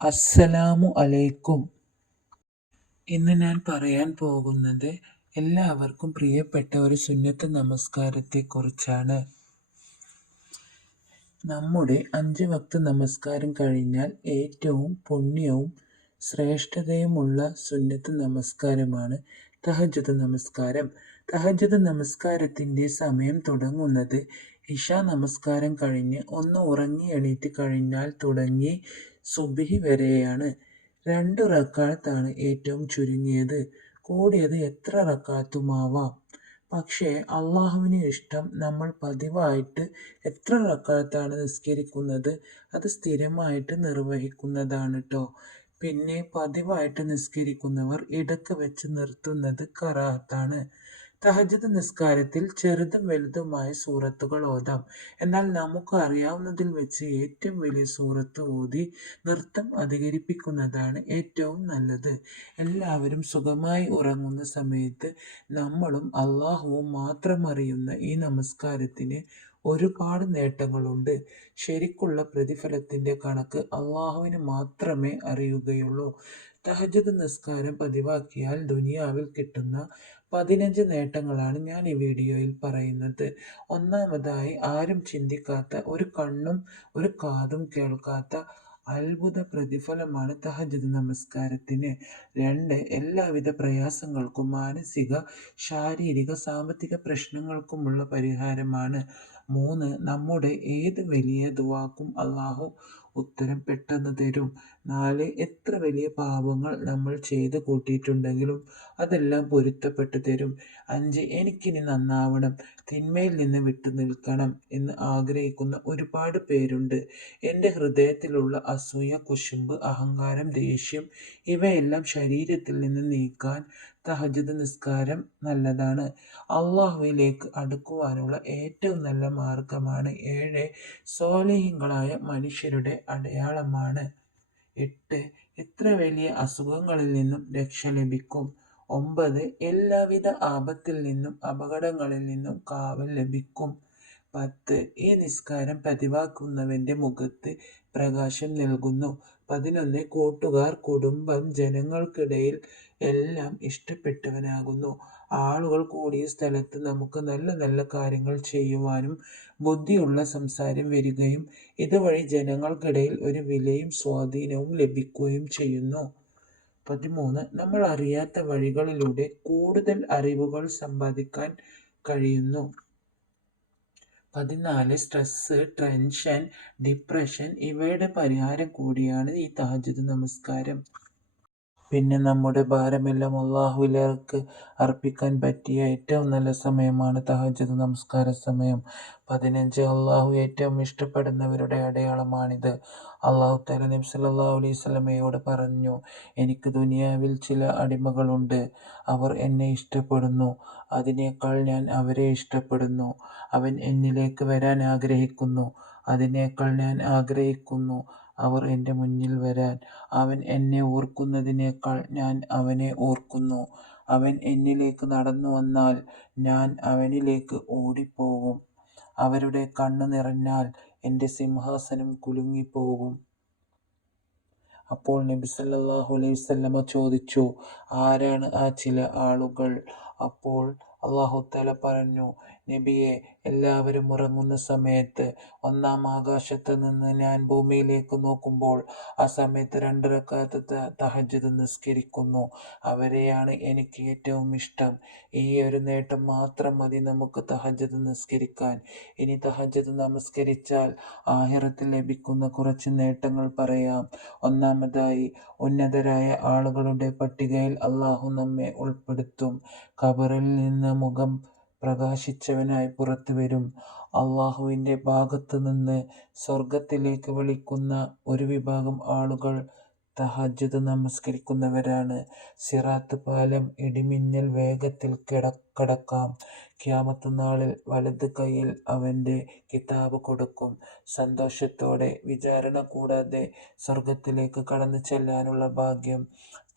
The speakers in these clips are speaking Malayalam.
അസ്സലാമു അലൈക്കും. ഇന്ന് ഞാൻ പറയാൻ പോകുന്നത് എല്ലാവർക്കും പ്രിയപ്പെട്ട ഒരു സുന്നത്ത് നമസ്കാരത്തെക്കുറിച്ചാണ്. നമ്മുടെ അഞ്ച് വക്ത നമസ്കാരം കഴിഞ്ഞാൽ ഏറ്റവും പുണ്യവും ശ്രേഷ്ഠതയുമുള്ള സുന്നത്ത് നമസ്കാരമാണ് തഹജത് നമസ്കാരം. തഹജത് നമസ്കാരത്തിന്റെ സമയം തുടങ്ങുന്നത് ഇഷ നമസ്കാരം കഴിഞ്ഞ് ഒന്ന് ഉറങ്ങി എണീറ്റ് കഴിഞ്ഞാൽ തുടങ്ങി സുബ്ഹി വരെയാണ്. രണ്ട് റക്കാത്താണ് ഏറ്റവും ചുരുങ്ങിയത്. കൂടിയത് എത്ര റക്കാത്തുമാവാം. പക്ഷേ അള്ളാഹുവിന് ഇഷ്ടം നമ്മൾ പതിവായിട്ട് എത്ര റക്കാത്താണ് നിസ്കരിക്കുന്നത് അത് സ്ഥിരമായിട്ട് നിർവഹിക്കുന്നതാണ് കേട്ടോ പിന്നെ പതിവായിട്ട് നിസ്കരിക്കുന്നവർ ഇടയ്ക്ക് വെച്ച് നിർത്തുന്നത് കറാത്താണ്. തഹജ്ജുദ് നിസ്കാരത്തിൽ ചെറുതും വലുതുമായ സൂറത്തുകൾ ഓതാം. എന്നാൽ നമുക്ക് അറിയാവുന്നതിൽ വെച്ച് ഏറ്റവും വലിയ സൂറത്ത് ഓതി നൃത്തം അധികരിപ്പിക്കുന്നതാണ് ഏറ്റവും നല്ലത്. എല്ലാവരും സുഖമായി ഉറങ്ങുന്ന സമയത്ത് നമ്മളും അള്ളാഹുവും മാത്രം അറിയുന്ന ഈ നമസ്കാരത്തിന് ഒരുപാട് നേട്ടങ്ങളുണ്ട്. ശരിക്കുള്ള പ്രതിഫലത്തിന്റെ കണക്ക് അള്ളാഹുവിന് മാത്രമേ അറിയുകയുള്ളൂ. തഹജദ് നിസ്കാരം പതിവാക്കിയാൽ ദുനിയാവിൽ കിട്ടുന്ന പതിനഞ്ച് നേട്ടങ്ങളാണ് ഞാൻ ഈ വീഡിയോയിൽ പറയുന്നത്. ഒന്നാമതായി ആരും ചിന്തിക്കാത്ത ഒരു കണ്ണും ഒരു കാതും കേൾക്കാത്ത അത്ഭുത പ്രതിഫലമാണ് തഹജദ് നമസ്കാരത്തിന്. രണ്ട് എല്ലാവിധ പ്രയാസങ്ങൾക്കും മാനസിക ശാരീരിക സാമ്പത്തിക പ്രശ്നങ്ങൾക്കുമുള്ള പരിഹാരമാണ്. മൂന്ന് നമ്മുടെ ഏത് വലിയ ദുവാക്കും അള്ളാഹു ഉത്തരം പെട്ടെന്ന് തരും. നാല് എത്ര വലിയ പാപങ്ങൾ നമ്മൾ ചെയ്ത് കൂട്ടിയിട്ടുണ്ടെങ്കിലും അതെല്ലാം പൊരുത്തപ്പെട്ട് തരും. അഞ്ച് എനിക്കിനി നന്നാവണം തിന്മയിൽ നിന്ന് വിട്ടു നിൽക്കണം എന്ന് ആഗ്രഹിക്കുന്ന ഒരുപാട് പേരുണ്ട്. എന്റെ ഹൃദയത്തിലുള്ള അസൂയ കുശുമ്പ് അഹങ്കാരം ദേഷ്യം ഇവയെല്ലാം ശരീരത്തിൽ നിന്ന് നീക്കാൻ തഹജദ് നിസ്കാരം നല്ലതാണ്. അള്ളാഹുവിലേക്ക് അടുക്കുവാനുള്ള ഏറ്റവും നല്ല മാർഗമാണ് ഏഴ് സോലഹിങ്ങളായ മനുഷ്യരുടെ അടയാളമാണ്. എട്ട് എത്ര വലിയ അസുഖങ്ങളിൽ നിന്നും രക്ഷ ലഭിക്കും? ഒമ്പത് എല്ലാവിധ ആപത്തിൽ നിന്നും അപകടങ്ങളിൽ നിന്നും കാവൽ ലഭിക്കും. പത്ത് ഈ നിസ്കാരം പതിവാക്കുന്നവന്റെ മുഖത്ത് പ്രകാശം നൽകുന്നു. പതിനൊന്ന് കൂട്ടുകാർ കുടുംബം ജനങ്ങൾക്കിടയിൽ എല്ലാം ഇഷ്ടപ്പെട്ടവനാകുന്നു. ആളുകൾ കൂടിയ സ്ഥലത്ത് നമുക്ക് നല്ല നല്ല കാര്യങ്ങൾ ചെയ്യുവാനും ബുദ്ധിയുള്ള സംസാരം വരികയും ഇതുവഴി ജനങ്ങൾക്കിടയിൽ ഒരു വിലയും സ്വാധീനവും ലഭിക്കുകയും ചെയ്യുന്നു. പതിമൂന്ന് നമ്മൾ അറിയാത്ത വഴികളിലൂടെ കൂടുതൽ അറിവുകൾ സമ്പാദിക്കാൻ കഴിയുന്നു. പതിനാല് സ്ട്രെസ്സ് ടെൻഷൻ ഡിപ്രഷൻ ഇവയുടെ പരിഹാരം കൂടിയാണ് ഈ താജുദ് നമസ്കാരം. പിന്നെ നമ്മുടെ ഭാരമെല്ലാം അള്ളാഹുലേക്ക് അർപ്പിക്കാൻ പറ്റിയ ഏറ്റവും നല്ല സമയമാണ് തഹജ്ജുദ് നമസ്കാര സമയം. പതിനഞ്ച് അള്ളാഹു ഏറ്റവും ഇഷ്ടപ്പെടുന്നവരുടെ അടയാളമാണിത്. അള്ളാഹു തല നബി സല്ലല്ലാഹു അലൈഹി സ്വലമയോട് പറഞ്ഞു എനിക്ക് ദുനിയാവിൽ ചില അടിമകളുണ്ട്. അവർ എന്നെ ഇഷ്ടപ്പെടുന്നു. അതിനേക്കാൾ ഞാൻ അവരെ ഇഷ്ടപ്പെടുന്നു. അവൻ എന്നിലേക്ക് വരാൻ ആഗ്രഹിക്കുന്നു. അതിനേക്കാൾ ഞാൻ ആഗ്രഹിക്കുന്നു. അവർ എന്റെ മുന്നിൽ വരാൻ. അവൻ എന്നെ ഓർക്കുന്നതിനേക്കാൾ ഞാൻ അവനെ ഓർക്കുന്നു. അവൻ എന്നിലേക്ക് നടന്നു വന്നാൽ ഞാൻ അവനിലേക്ക് ഓടിപ്പോകും. അവരുടെ കണ്ണു നിറഞ്ഞാൽ എന്റെ സിംഹാസനം കുലുങ്ങിപ്പോകും. അപ്പോൾ നബി സല്ലല്ലാഹു അലൈഹി വസല്ലമ ചോദിച്ചു ആരാണ് ആ ചില ആളുകൾ? അപ്പോൾ അള്ളാഹുത്തല പറഞ്ഞു നബിയെ എല്ലാവരും ഉറങ്ങുന്ന സമയത്ത് ഒന്നാം ആകാശത്ത് നിന്ന് ഞാൻ ഭൂമിയിലേക്ക് നോക്കുമ്പോൾ ആ സമയത്ത് രണ്ട് റക്കാത്ത് തഹജ്ജുദ് നിസ്കരിക്കുന്നു. അവരെയാണ് എനിക്ക് ഏറ്റവും ഇഷ്ടം. ഈ ഒരു നേട്ടം മാത്രം മതി നമുക്ക് തഹജ്ജുദ് നിസ്കരിക്കാൻ. ഇനി തഹജ്ജുദ് നമസ്കരിച്ചാൽ ആഹിറത്തിൽ ലഭിക്കുന്ന കുറച്ച് നേട്ടങ്ങൾ പറയാം. ഒന്നാമതായി ഉന്നതരായ ആളുകളുടെ പട്ടികയിൽ അള്ളാഹു നമ്മെ ഉൾപ്പെടുത്തും. ഖബറിൽ നിന്ന് മുഖം പ്രകാശിച്ചവനായി പുറത്തു വരും. അള്ളാഹുവിന്റെ ഭാഗത്ത് നിന്ന് സ്വർഗത്തിലേക്ക് വിളിക്കുന്ന ഒരു വിഭാഗം ആളുകൾ തഹജ്ജുദ് നമസ്കരിക്കുന്നവരാണ്. സിറാത്ത് പാലം ഇടിമിന്നൽ വേഗത്തിൽ കിട കടക്കാം. ക്യാമത്ത് നാളിൽ വലത് കൈയിൽ അവന്റെ കിതാബ് കൊടുക്കും. സന്തോഷത്തോടെ വിചാരണ കൂടാതെ സ്വർഗത്തിലേക്ക് കടന്നു ചെല്ലാനുള്ള ഭാഗ്യം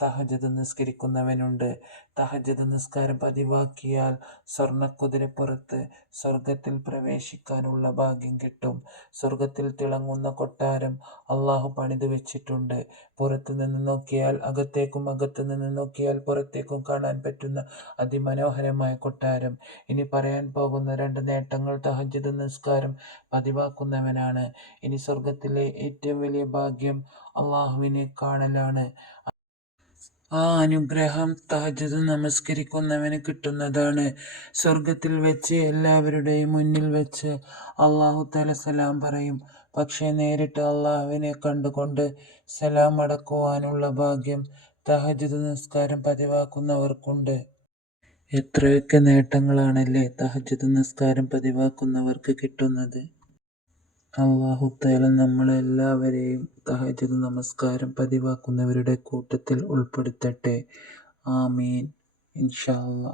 തഹജ്ജദ് നിസ്കരിക്കുന്നവനുണ്ട്. തഹജ്ജദ് നിസ്കാരം പതിവാക്കിയാൽ സ്വർണക്കുതിരപ്പുറത്ത് സ്വർഗത്തിൽ പ്രവേശിക്കാനുള്ള ഭാഗ്യം കിട്ടും. സ്വർഗത്തിൽ തിളങ്ങുന്ന കൊട്ടാരം അള്ളാഹു പണിതു വെച്ചിട്ടുണ്ട്. പുറത്തു നിന്ന് നോക്കിയാൽ അകത്തേക്കും അകത്തു നിന്ന് നോക്കിയാൽ പുറത്തേക്കും കാണാൻ പറ്റുന്ന അതിമനോഹരമായ കൊട്ടാരം. ഇനി പറയാൻ പോകുന്ന രണ്ട് നേട്ടങ്ങൾ തഹജിദ് നിസ്കാരം പതിവാക്കുന്നവനാണ്. ഇനി സ്വർഗത്തിലെ ഏറ്റവും വലിയ ഭാഗ്യം അള്ളാഹുവിനെ കാണലാണ്. ആ അനുഗ്രഹം തഹജത് നമസ്കരിക്കുന്നവന് കിട്ടുന്നതാണ്. സ്വർഗത്തിൽ വെച്ച് എല്ലാവരുടെയും മുന്നിൽ വെച്ച് അള്ളാഹു തല സലാം പറയും. പക്ഷേ നേരിട്ട് അള്ളാഹുവിനെ കണ്ടുകൊണ്ട് സലാം അടക്കുവാനുള്ള ഭാഗ്യം തഹജത് നിസ്കാരം പതിവാക്കുന്നവർക്കുണ്ട്. എത്രയൊക്കെ നേട്ടങ്ങളാണല്ലേ തഹജത് നിസ്കാരം പതിവാക്കുന്നവർക്ക് കിട്ടുന്നത്? അള്ളാഹു തആല നമ്മളെല്ലാവരെയും തഹജത് നമസ്കാരം പതിവാക്കുന്നവരുടെ കൂട്ടത്തിൽ ഉൾപ്പെടുത്തട്ടെ. ആമീൻ. ഇൻഷാ അല്ലാ